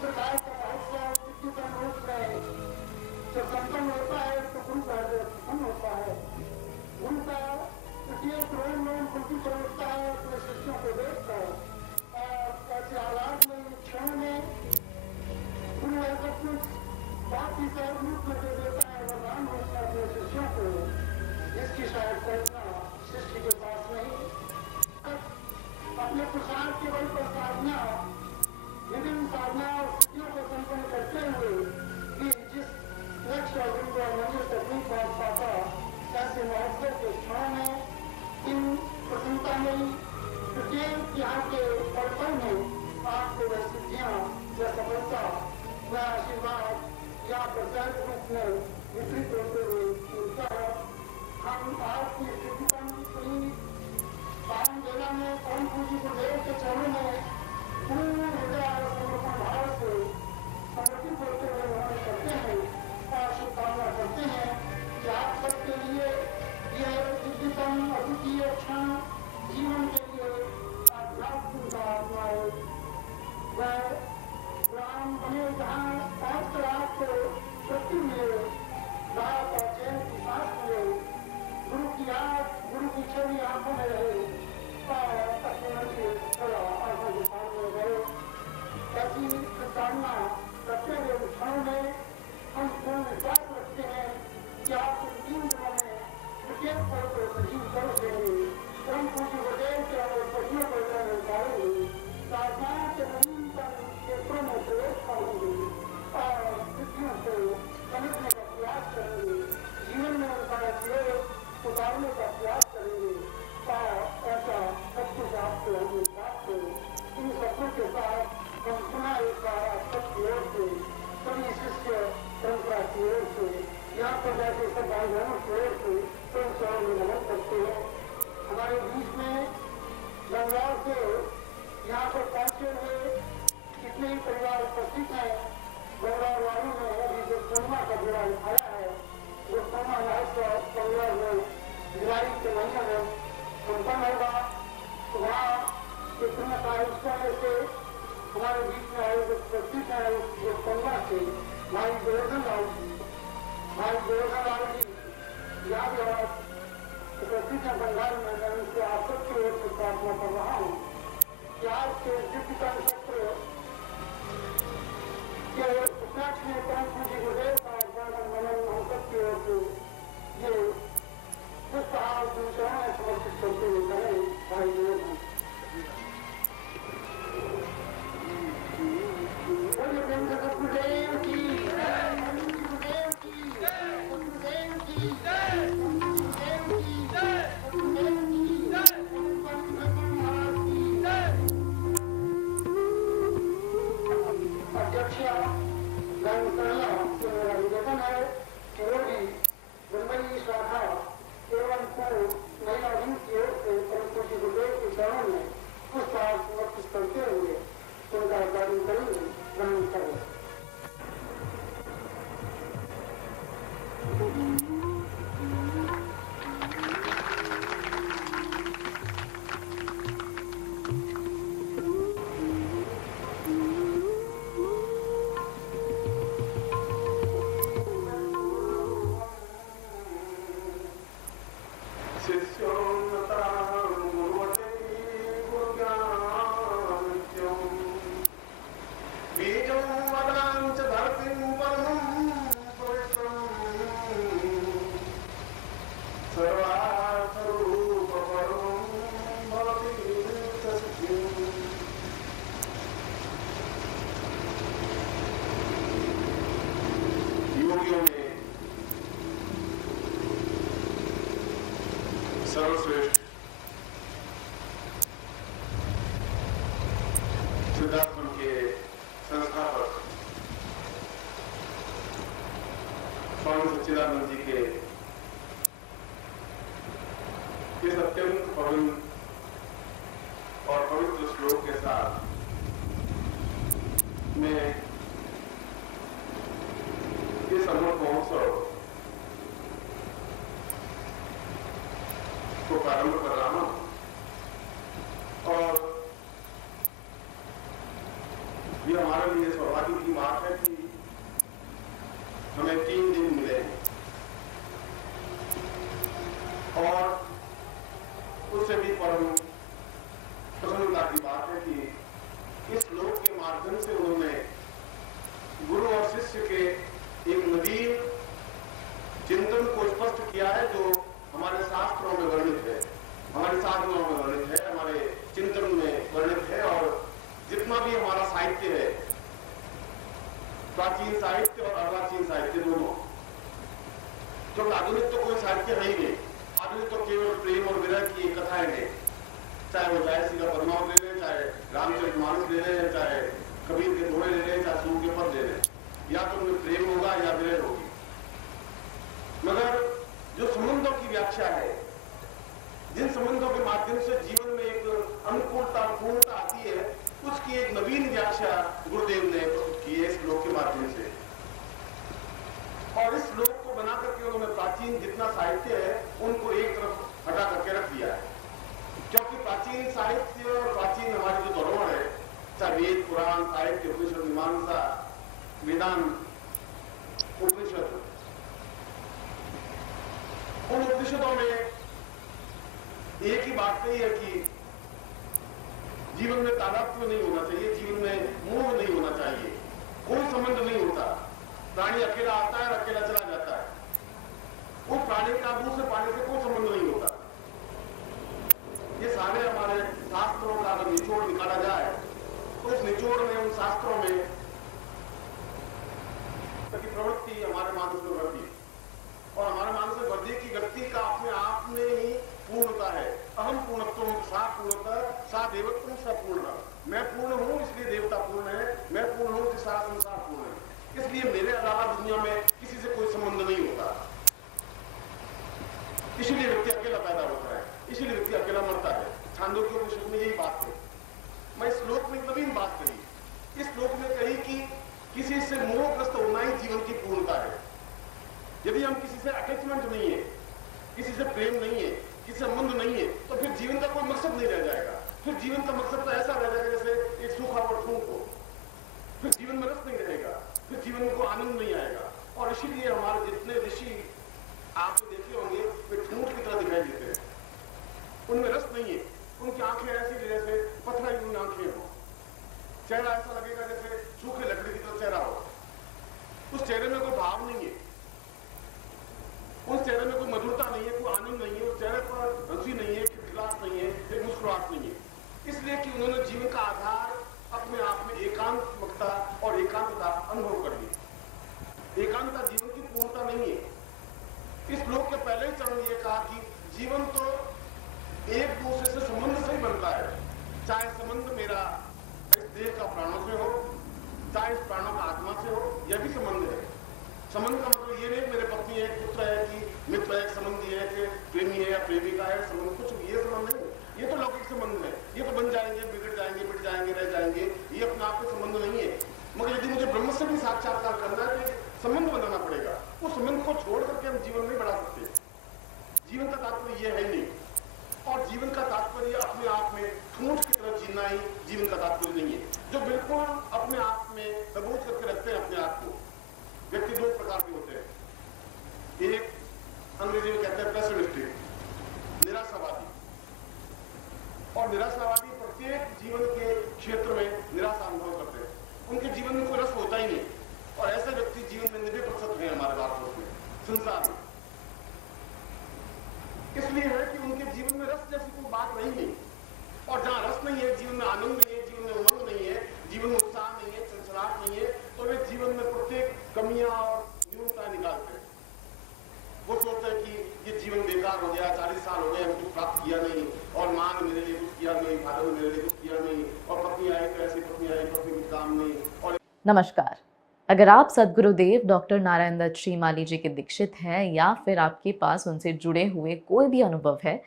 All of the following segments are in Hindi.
प्रकार का महोत्सव विद्युतन रूप में जो संपन्न होता है तो गुरु का प्रसन्न होता है। गुरु का तृतीय क्रोध में कुंती चलता है अपने शिष्यों को देखकर और ऐसे हालात में क्षण में गुरु ऐसा कुछ बात ही सहज रूप में दे देता है वरदान रूप में अपने शिष्यों को, जिसकी शायद कल्पना शिष्य के पास नहीं। अपने प्रसाद के बल पर साधना विभिन्न साधना और स्थितियों को संपन्न करते हुए भी जिस लक्ष्य और बिंदु और मंजिल तक नहीं पहुंच पाता, ऐसे महोत्सव के क्षण में इन प्रसन्नता में प्रत्येक यहाँ के पल में आपको वह सिद्धियाँ, वह सफलता, वह आशीर्वाद यहाँ प्रचार रूप में वितरित होते हुए मिलता है। हम आपकी स्थिति पावन बेला में परम पूज्य गुरुदेव के चरणों में पूर्ण हृदय और समर्पण भाव से समर्पित होते हुए नमन करते हैं और शुभकामना करते हैं कि आप सबके लिए यह दिव्यतम अद्वितीय क्षण जीवन के लिए आध्यात्मिक आत्माएं वह ग्राम बने जहाँ पहुँच कर आपको शक्ति मिले, रात और चैन की सांस मिले, गुरु की याद गुरु की छवि आंखों में रहे और अपने मन की आंखों के सामने रहे। ऐसी शुभकामना करते हुए क्षणों में हम पूर्ण विश्वास रखते हैं कि आप इन 3 दिनों में प्रत्येक पल को सजीव कर देंगे, परम पूज्य गुरुदेव के पतियों को निकालेंगे, साधनाओं के नवीनतम क्षेत्रों में प्रवेश करेंगे और स्थितियों को समझने का प्रयास करेंगे, जीवन में उनका उपयोग उतारने का प्रयास करेंगे और ऐसा सब कुछ आपको हमें प्राप्त हो। इन सपनों के साथ हम पुनः एक बार आप सबकी ओर से सभी शिष्य परंपरा की ओर से यहाँ पर बैठे सब भाई बहनों की ओर से स्वयं स्वयं में नमन करते हैं। हमारे बीच में बंगाल से यहाँ पर पहुँचे हुए कितने ही परिवार उपस्थित हैं। बंगाल वालों ने अभी जो पूर्णिमा का जोड़ा उठाया है, जो पूर्णिमा महोत्सव परिवार में जुलाई के महीने में संपन्न होगा, तो वहाँ के पुण्य कार्यक्रम में से हमारे बीच में आए जो उपस्थित है जो पूर्णिमा से भाई गोवर्धन लाल जी यहाँ भी उपस्थित है बंगाल में। मैं उनसे आप सबकी ओर से प्रार्थना कर रहा हूँ कि आज के दिव्यतम सत्र के उपलक्ष्य में परम पूज्य गुरुदेव का आगमन मनन हम सबकी ओर से ये पुष्पहार चरणों में समर्पित करते हुए करें। भाई गोवर्धन गुरुदेव की गुरुदेव की गुरुदेव की अध्यक्ष निवेदन है कि वो भी मुंबई शाखा एवं महिला विंग की ओर से परम पूज्य गुरुदेव के चरणों में पुष्पहार समर्पित करते हुए उनका कार्य करेंगे, ग्रहण करें। सर्वश्रेष्ठ सिद्धार्थपुर के संस्थापक स्वामी सच्चिदानंद जी के इस अत्यंत पवन और पवित्र श्लोक के साथ मैं इस अमृत महोत्सव को प्रारंभ कर रहा हूं और ये हमारे लिए सौभाग्य की बात है कि हमें 3 दिन मिले और उससे भी परम प्रसन्नता की बात है कि इस श्लोक के माध्यम से उन्होंने गुरु और शिष्य के एक नवीन चिंतन को स्पष्ट किया है, जो हमारे शास्त्रों में वर्णित है, हमारे साधनों में वर्णित है, हमारे चिंतन में वर्णित है। और जितना भी हमारा साहित्य है, प्राचीन साहित्य और अर्वाचीन साहित्य दोनों, क्योंकि आधुनिक तो कोई साहित्य है ही नहीं, आधुनिक तो केवल प्रेम और विरह की कथाएं हैं, चाहे वो जायसी का पद्मावत ले लें, चाहे रामचरितमानस ले लें, चाहे कबीर के दोहे ले लें, चाहे सूर के पद ले लें, या तो उनमें प्रेम होगा या विरह होगी। मगर जो संबंधों की व्याख्या है, जिन संबंधों के माध्यम से जीवन में एक अनुकूलता पूर्णता आती है, उसकी एक नवीन व्याख्या गुरुदेव ने प्रस्तुत की है इस श्लोक के माध्यम से। और इस श्लोक को बना करके उन्होंने प्राचीन जितना साहित्य है उनको एक तरफ हटा करके रख दिया है, क्योंकि प्राचीन साहित्य और प्राचीन हमारी जो धरोहर है, चाहे वेद पुराण साहित्य उपनिषद मीमांसा वेदांत उपनिषद, उन उपनिषदों में एक ही बात कही है कि जीवन में तादात्म्य नहीं होना चाहिए, जीवन में मोह नहीं होना चाहिए, कोई संबंध नहीं होता। प्राणी अकेला आता है और अकेला चला जाता है, वो प्राणी का दूसरे प्राणी से कोई संबंध नहीं होता। ये सारे हमारे शास्त्रों का अगर निचोड़ निकाला जाए तो उस निचोड़ में, उन शास्त्रों में प्रवृत्ति हमारे मानस में बढ़ती है, और हमारे मानस में बढ़ती की व्यक्ति का अपने आप में ही पूर्णता है। अहम पूर्णत्व सा पूर्णता सा देवत्व सा पूर्ण। मैं पूर्ण हूं इसलिए देवता पूर्ण है, मैं पूर्ण हूं कि सारा संसार पूर्ण है, इसलिए मेरे अलावा दुनिया में किसी से कोई संबंध नहीं होता। इसीलिए व्यक्ति अकेला पैदा होता है, इसीलिए व्यक्ति अकेला मरता है। छांदोग्य उपनिषद में यही बात है। मैं इस श्लोक में एक नवीन बात कही, इस श्लोक में कही कि किसी से मोहग्रस्त होना ही जीवन की पूर्णता है। यदि हम किसी से अटैचमेंट नहीं है, किसी से प्रेम नहीं है, किसी संबंध नहीं है, तो फिर जीवन का कोई मकसद नहीं रह जाएगा। फिर जीवन का मकसद तो ऐसा रह जाएगा जैसे एक सूखा हुआ ठूंठ हो, फिर जीवन में रस नहीं रहेगा, फिर जीवन में कोई आनंद नहीं आएगा। और इसीलिए हमारे जितने ऋषि आप देखे होंगे वे ठूंठ की तरह दिखाई देते हैं, उनमें रस नहीं है, उनकी आंखें ऐसी जैसे पत्थर की आंखें हो, चेहरा ऐसा लगेगा जैसे सूखे लकड़ी की तरह चेहरा हो, उस चेहरे में कोई भाव नहीं है, उस चेहरे में कोई मधुरता नहीं है, कोई आनंद नहीं है, उस चेहरे पर हंसी नहीं है, खिलखिलाहट नहीं है, एक मुस्कुराहट नहीं है। इसलिए कि उन्होंने जीवन का आधार अपने आप में एकांतमकता और एकांतता अनुभव कर ली। एकांतता जीवन की पूर्णता नहीं है। इस श्लोक के पहले ही चरण ये कहा कि जीवन तो एक दूसरे से संबंध से ही बनता है, चाहे संबंध मेरा इस देह का प्राणों से हो, चाहे इस प्राणों का आत्मा से हो, यह भी संबंध है। संबंध का मतलब ये नहीं मेरे पत्नी है, पुत्र है, कि मित्र है, संबंधी है, कि प्रेमी है या प्रेमिका है, संबंध कुछ ये संबंध नहीं, ये तो लौकिक संबंध है, ये तो बन जाएंगे, बिगड़ जाएंगे, मिट जाएंगे, रह जाएंगे, ये अपने आप में संबंध नहीं है। मगर यदि मुझे ब्रह्म से भी साक्षात्कार करना है तो संबंध बनाना पड़ेगा। उस संबंध को छोड़ करके हम जीवन नहीं बढ़ा सकते। जीवन का तात्पर्य यह है नहीं, और जीवन का तात्पर्य अपने आप में ठूंठ की तरह जीना ही जीवन का तात्पर्य नहीं है। जो बिल्कुल अपने आप में सबूत करके रखते हैं अपने आप को, व्यक्ति दो प्रकार के होते हैं। एक अंग्रेजी में कहते हैं पेसिमिस्टिक, निराशावादी, और निराशावादी प्रत्येक जीवन के क्षेत्र में निराशा अनुभव करते हैं, उनके जीवन में कोई रस होता ही नहीं। और ऐसे व्यक्ति जीवन में 90% है हमारे भारतवर्ष में, संसार में। इसलिए है कि उनके जीवन में रस जैसी कोई बात नहीं है, और जहां रस नहीं है, जीवन में आनंद नहीं है, जीवन में उमंग नहीं है, जीवन में उत्साह नहीं है, संसराट नहीं है, तो वे जीवन में प्रत्येक कमियां और न्यूनता निकालते हैं। वो सोचते हैं कि ये जीवन बेकार हो गया, 40 साल हो गए, हम कुछ प्राप्त किया नहीं, और मां ने मेरे लिए कुछ किया नहीं, भाई ने मेरे लिए कुछ किया नहीं, और पत्नी आई तो ऐसी पत्नी आई, पत्नी कुछ काम नहीं। और नमस्कार। अगर आप सद्गुरुदेव डॉक्टर नारायण दत्त श्रीमाली जी के दीक्षित हैं या फिर आपके पास उनसे जुड़े हुए कोई भी अनुभव है,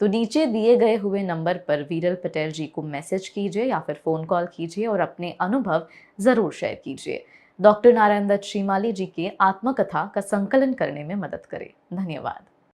तो नीचे दिए गए हुए नंबर पर वीरल पटेल जी को मैसेज कीजिए या फिर फ़ोन कॉल कीजिए और अपने अनुभव ज़रूर शेयर कीजिए। डॉक्टर नारायण दत्त श्रीमाली जी के आत्मकथा का संकलन करने में मदद करें। धन्यवाद।